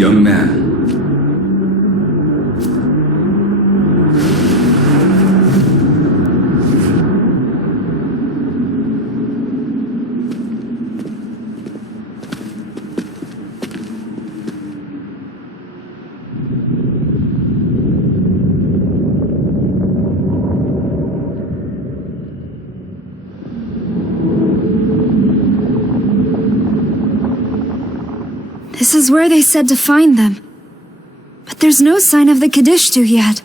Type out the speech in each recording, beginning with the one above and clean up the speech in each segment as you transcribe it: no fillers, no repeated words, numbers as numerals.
young man. This is where they said to find them. But there's no sign of the Qadištu yet.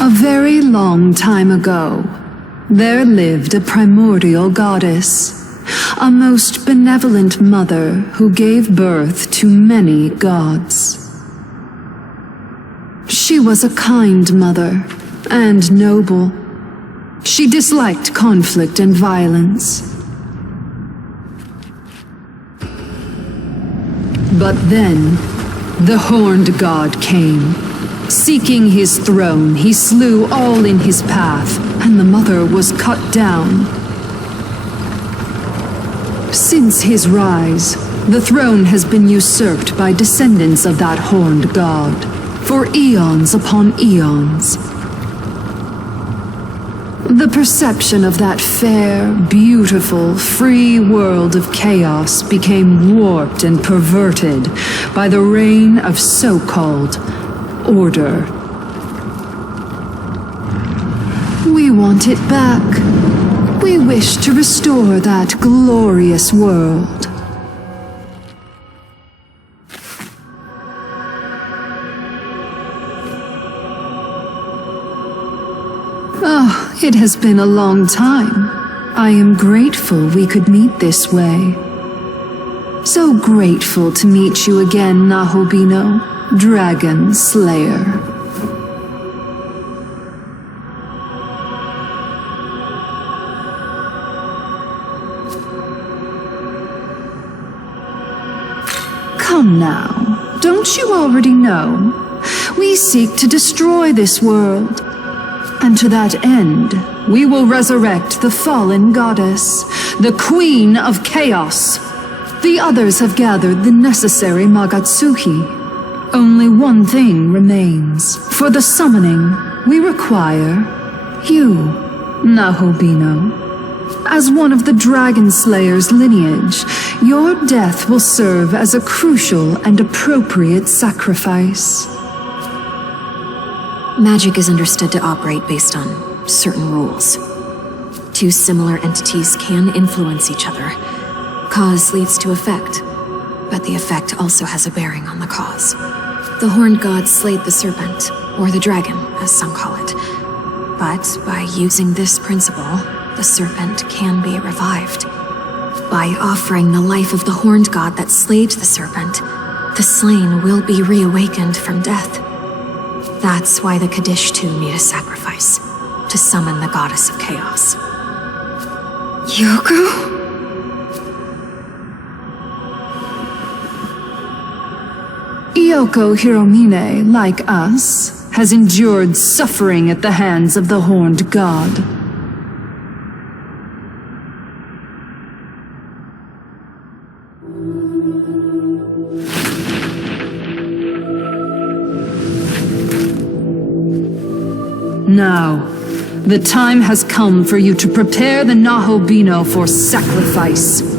A very long time ago, there lived a primordial goddess, a most benevolent mother who gave birth to many gods. She was a kind mother and noble. She disliked conflict and violence. But then, the horned god came. Seeking his throne, he slew all in his path, and the mother was cut down. Since his rise, the throne has been usurped by descendants of that horned god, for eons upon eons. The perception of that fair, beautiful, free world of chaos became warped and perverted by the reign of so-called order. We want it back. We wish to restore that glorious world. Oh, it has been a long time. I am grateful we could meet this way. So grateful to meet you again, Nahobino. Dragon Slayer. Come now, don't you already know? We seek to destroy this world. And to that end, we will resurrect the fallen goddess, the Queen of Chaos. The others have gathered the necessary Magatsuki. Only one thing remains. For the summoning, we require you, Nahobino. As one of the Dragon Slayer's lineage, your death will serve as a crucial and appropriate sacrifice. Magic is understood to operate based on certain rules. Two similar entities can influence each other. Cause leads to effect, but the effect also has a bearing on the cause. The horned god slayed the serpent, or the dragon, as some call it. But by using this principle, the serpent can be revived. By offering the life of the horned god that slayed the serpent, the slain will be reawakened from death. That's why the Qadištu need a sacrifice, to summon the goddess of chaos. Yoko? Yoko Hiromine, like us, has endured suffering at the hands of the horned god. Now, the time has come for you to prepare the Nahobino for sacrifice.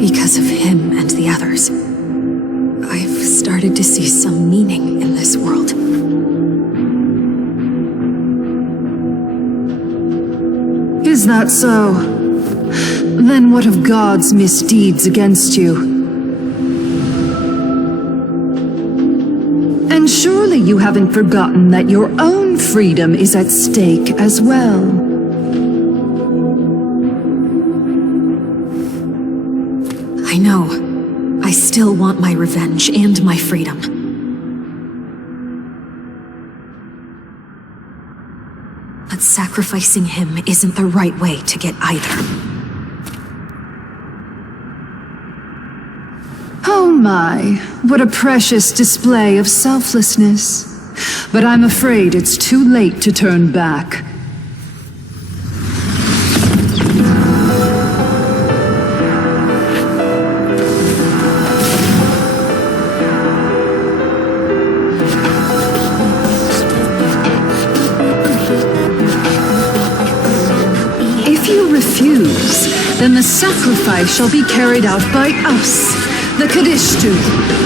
Because of him and the others. I Is that so? Then what of God's misdeeds against you? And surely you haven't forgotten that your own freedom is at stake as well. I know. I still want my revenge and my freedom. But sacrificing him isn't the right way to get either. Oh my, what a precious display of selflessness. But I'm afraid it's too late to turn back. If you refuse, then the sacrifice shall be carried out by us, the Qadištu.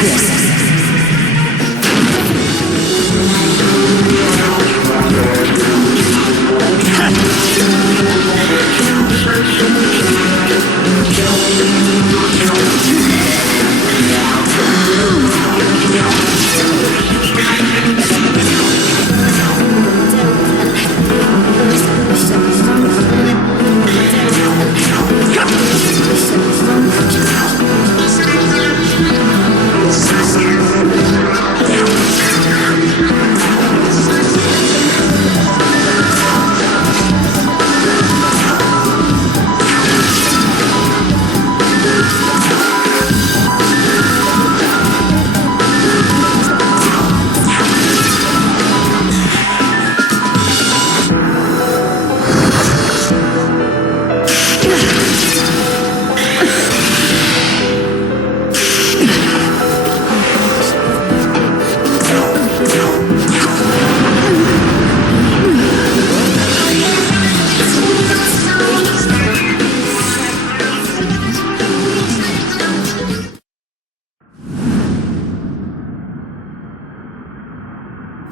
this.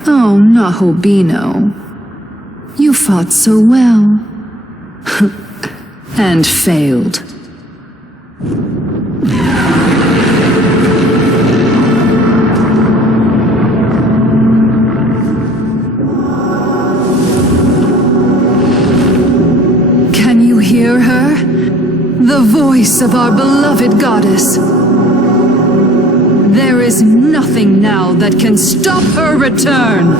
Oh, Nahobino. You fought so well. And failed. Can you hear her? The voice of our beloved goddess. There is nothing now that can stop her return.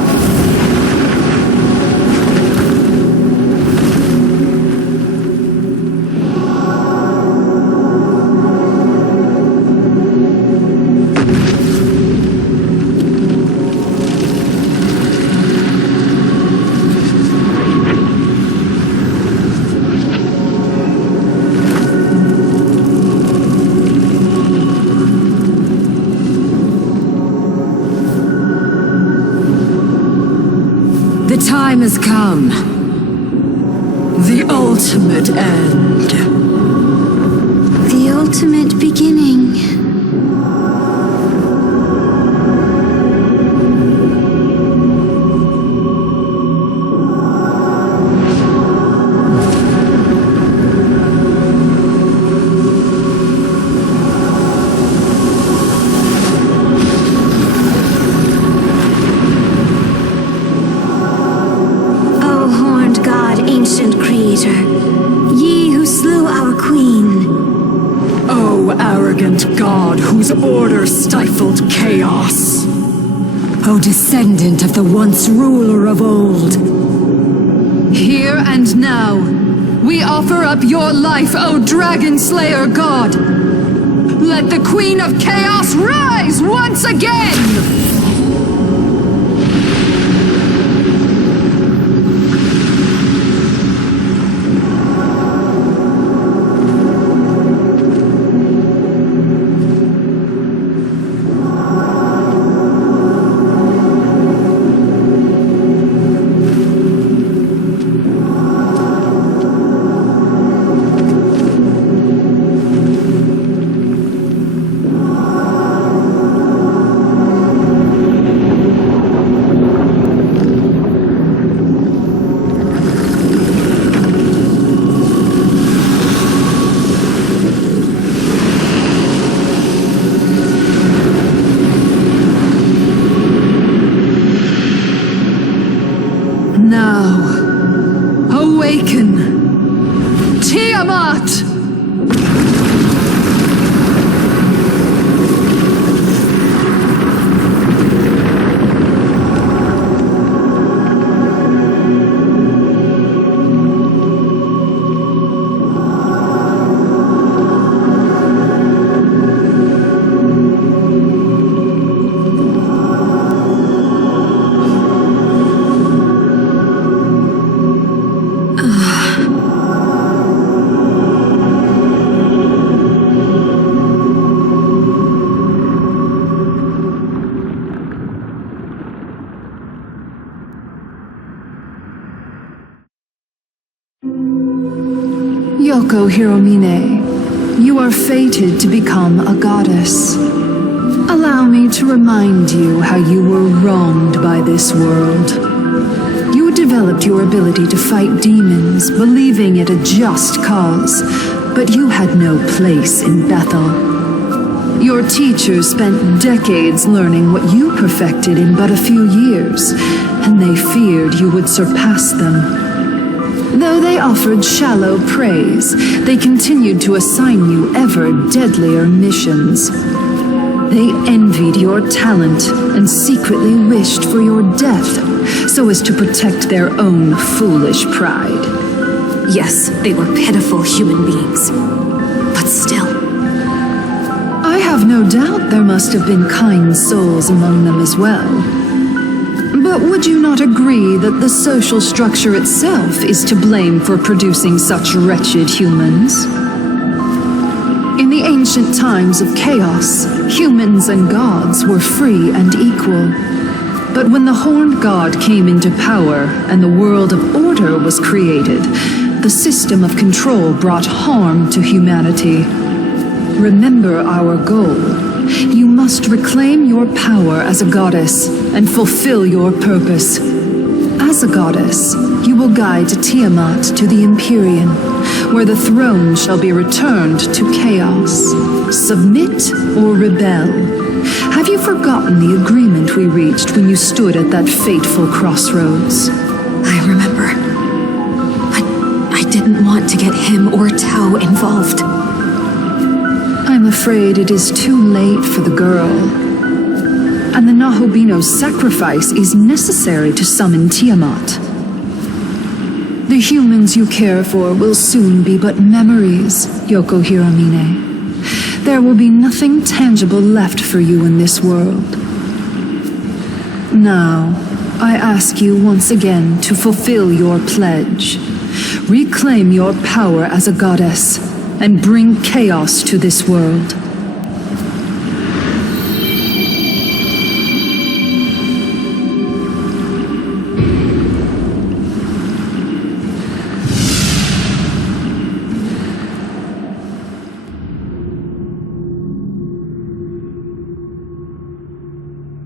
The time has come. The ultimate end. The ultimate beginning. Ancient creator, ye who slew our queen. O arrogant god whose order stifled chaos. O descendant of the once ruler of old. Here and now, we offer up your life, O Dragon Slayer God. Let the Queen of Chaos rise once again! Now, awaken, Tiamat! Yoko Hiromine, you are fated to become a goddess. A Allow me to remind you how you were wronged by this world. You developed your ability to fight demons, believing it a just cause, but you had no place in Bethel. Your teachers spent decades learning what you perfected in but a few years, and they feared you would surpass them. Though they offered shallow praise, they continued to assign you ever deadlier missions. They envied your talent and secretly wished for your death so as to protect their own foolish pride. Yes, they were pitiful human beings. But still. I have no doubt there must have been kind souls among them as well. But would you not agree that the social structure itself is to blame for producing such wretched humans? In the ancient times of chaos, humans and gods were free and equal. But when the Horned God came into power and the world of order was created, the system of control brought harm to humanity. Remember our goal. You must reclaim your power as a goddess and fulfill your purpose. As a goddess, you will guide Tiamat to the Empyrean, where the throne shall be returned to chaos. Submit or rebel. Have you forgotten the agreement we reached when you stood at that fateful crossroads? I remember. I didn't want to get him or Tao involved. I'm afraid it is too late for the girl. And the Nahobino's sacrifice is necessary to summon Tiamat. The humans you care for will soon be but memories, Yoko Hiramine. There will be nothing tangible left for you in this world. Now, I ask you once again to fulfill your pledge. Reclaim your power as a goddess, and bring chaos to this world.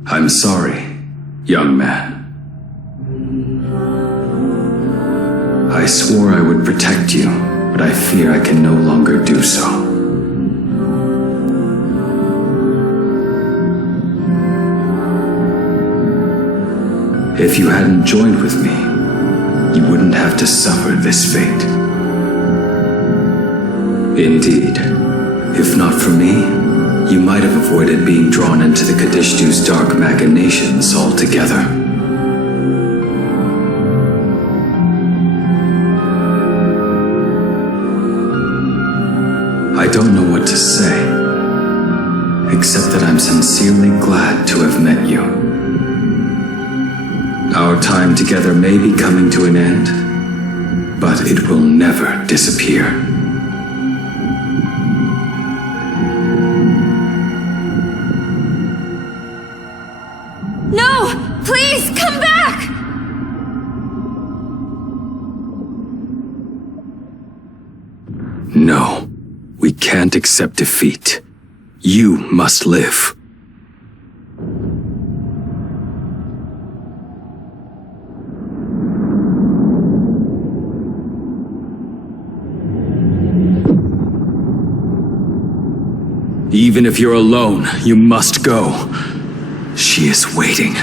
I'm sorry, young man. I swore I would protect you, but I fear I can no longer do so. If you hadn't joined with me, you wouldn't have to suffer this fate. Indeed, if not for me, you might have avoided being drawn into the Qadištu's dark machinations altogether. I don't know what to say, except that I'm sincerely glad to have met you. Our time together may be coming to an end, but it will never disappear. No! Please, come back! No. We can't accept defeat. You must live. Even if you're alone, you must go. She is waiting.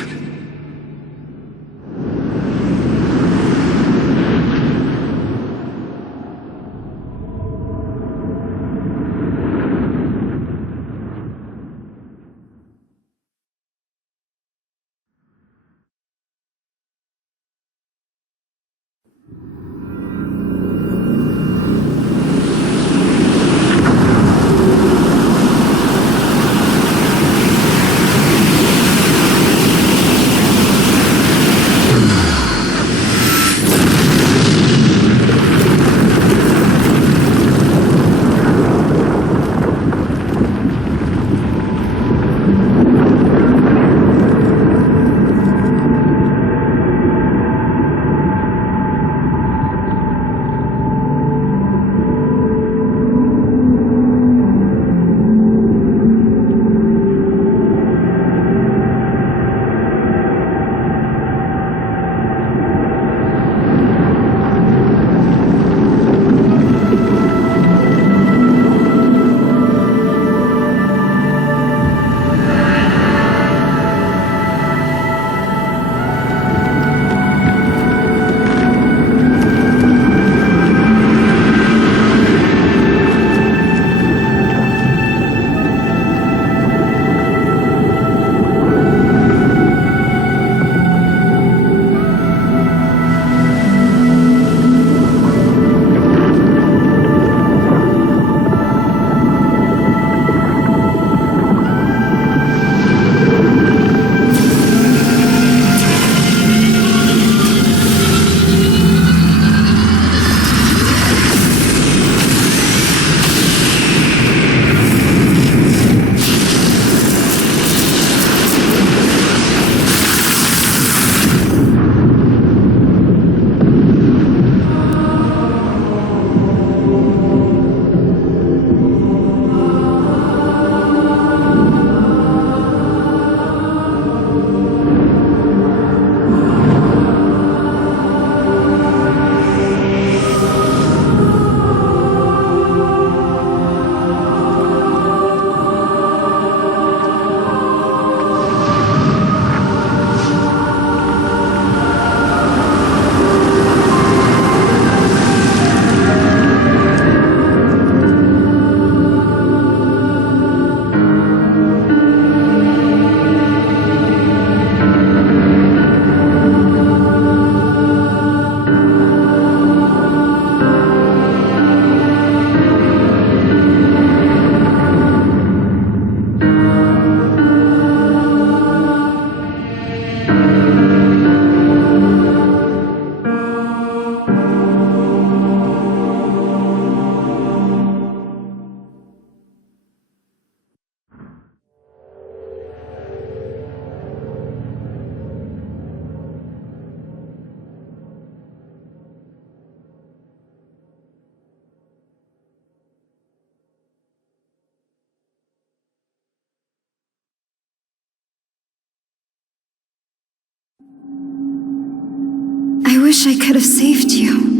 I wish I could have saved you.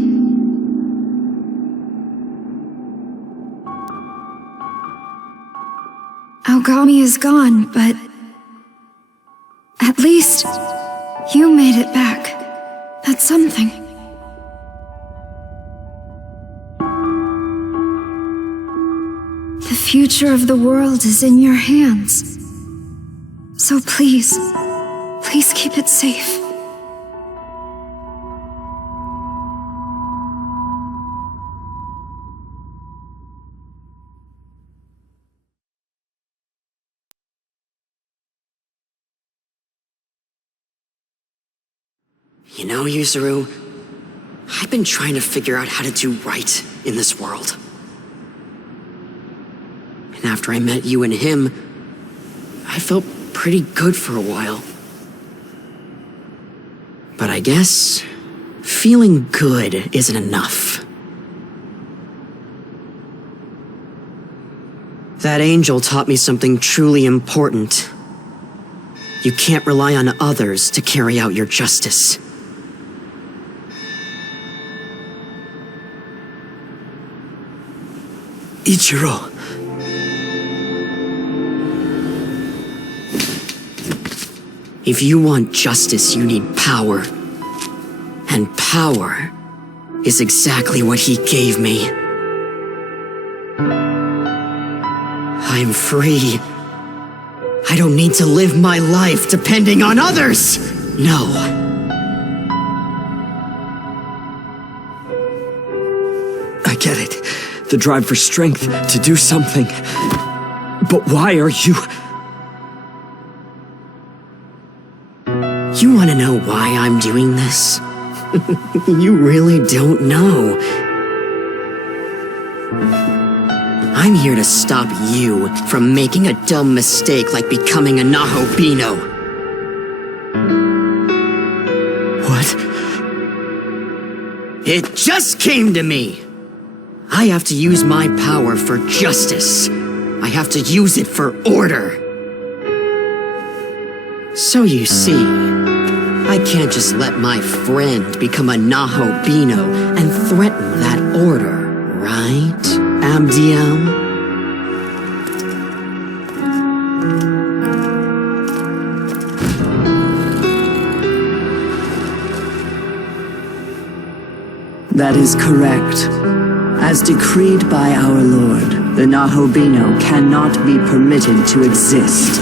Aogami is gone, but at least you made it back. That's something. The future of the world is in your hands. So please keep it safe. You know, Yuzuru, I've been trying to figure out how to do right in this world. And after I met you and him, I felt pretty good for a while. But I guess feeling good isn't enough. That angel taught me something truly important. You can't rely on others to carry out your justice. Ichiro. If you want justice, you need power. And power is exactly what he gave me. I'm free. I don't need to live my life depending on others! No. I get it. The drive for strength to do something. But why are you... You want to know why I'm doing this? You really don't know. I'm here to stop you from making a dumb mistake like becoming a Nahobino. What? It just came to me! I have to use my power for justice. I have to use it for order. So you see, I can't just let my friend become a Nahobino and threaten that order, right, Abdiel? That is correct. As decreed by our Lord, the Nahobino cannot be permitted to exist.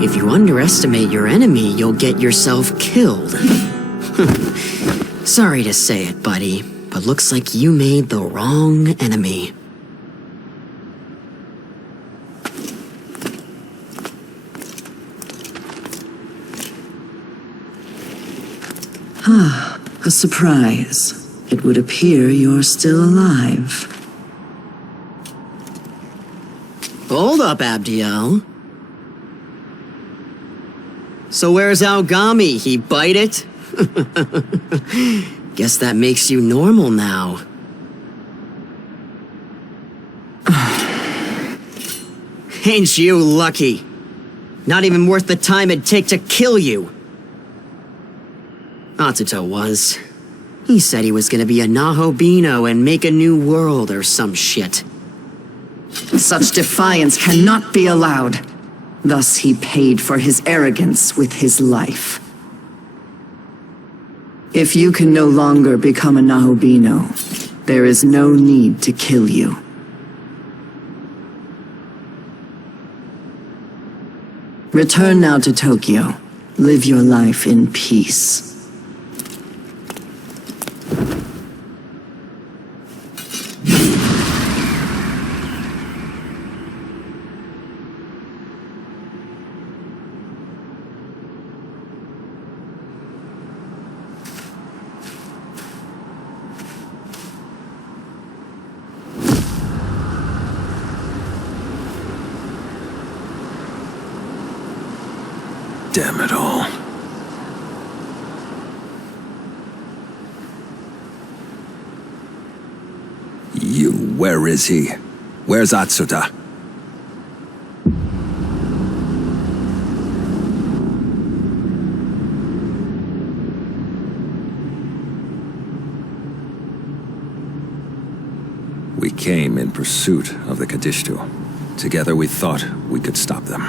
If you underestimate your enemy, you'll get yourself killed. Sorry to say it, buddy, but looks like you made the wrong enemy. A surprise. It would appear you're still alive. Hold up, Abdiel. So where's Aogami? He bite it? Guess that makes you normal now. Ain't you lucky? Not even worth the time it'd take to kill you. Atsuto was. He said he was gonna be a Nahobino and make a new world or some shit. Such defiance cannot be allowed. Thus he paid for his arrogance with his life. If you can no longer become a Nahobino, there is no need to kill you. Return now to Tokyo. Live your life in peace. Damn it all. Where is he? Where's Atsuta? We came in pursuit of the Qadištu. Together we thought we could stop them.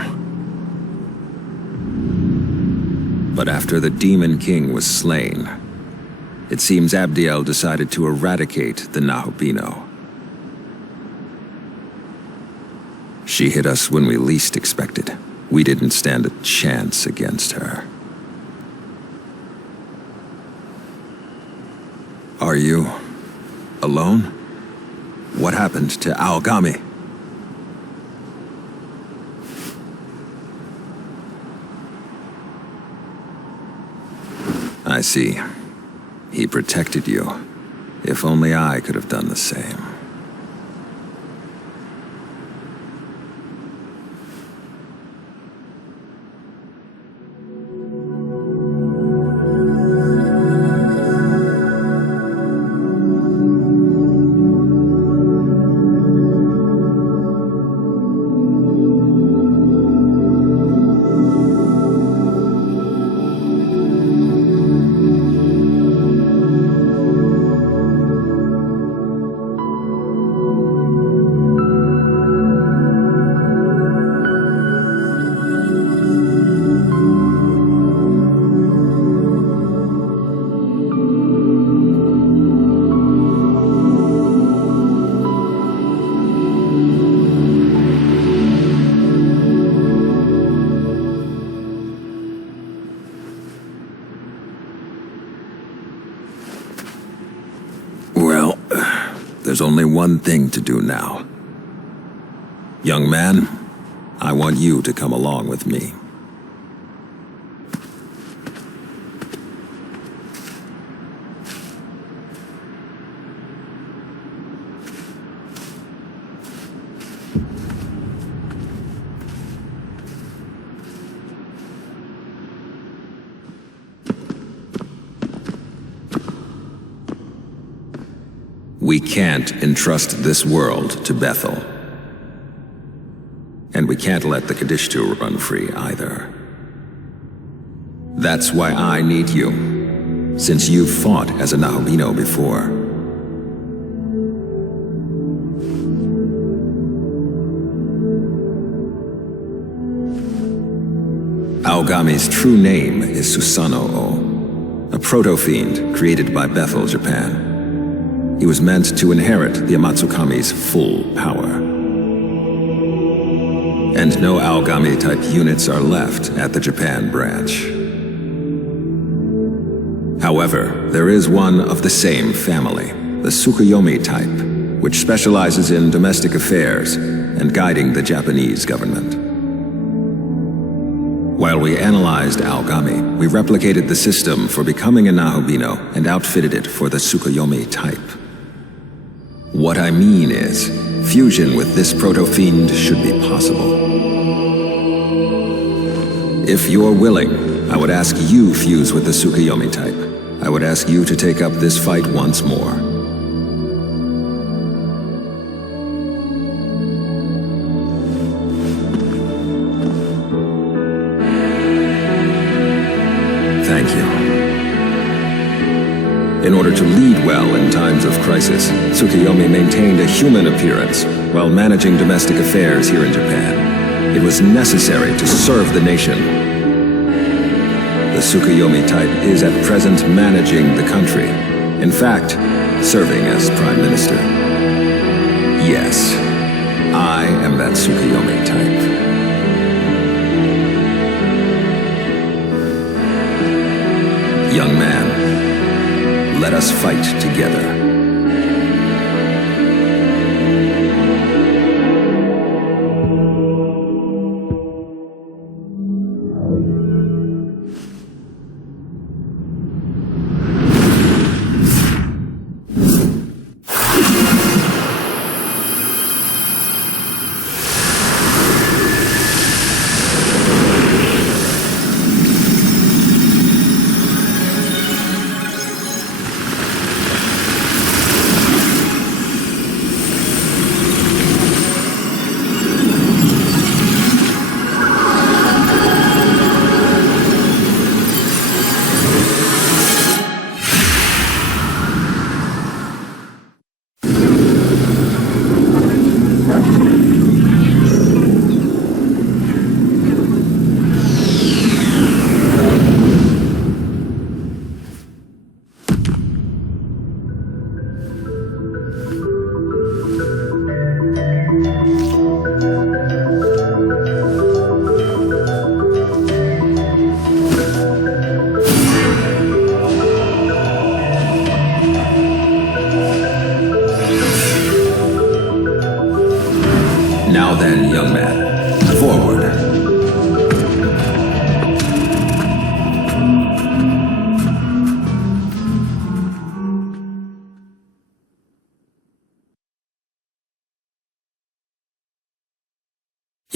But after the Demon King was slain, it seems Abdiel decided to eradicate the Nahobino. She hit us when we least expected. We didn't stand a chance against her. Are you alone? What happened to Aogami? I see. He protected you. If only I could have done the same. There's only one thing to do now. Young man, I want you to come along with me. We can't entrust this world to Bethel. And we can't let the Qadištu run free either. That's why I need you, since you've fought as a Nahobino before. Aogami's true name is Susanoo, a proto-fiend created by Bethel, Japan. He was meant to inherit the Amatsukami's full power. And no Aogami-type units are left at the Japan branch. However, there is one of the same family, the Tsukuyomi type, which specializes in domestic affairs and guiding the Japanese government. While we analyzed Aogami, we replicated the system for becoming a Nahobino and outfitted it for the Tsukuyomi type. What I mean is, fusion with this proto-fiend should be possible. If you're willing, I would ask you fuse with the Tsukuyomi type. I would ask you to take up this fight once more. Thank you. In order to lead well in times of crisis, Tsukuyomi maintained a human appearance while managing domestic affairs here in Japan. It was necessary to serve the nation. The Tsukuyomi type is at present managing the country. In fact, serving as Prime Minister. Yes, I am that Tsukuyomi type. Young man, let us fight together.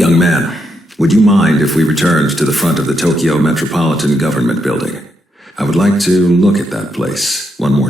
Young man, would you mind if we returned to the front of the Tokyo Metropolitan Government Building? I would like to look at that place one more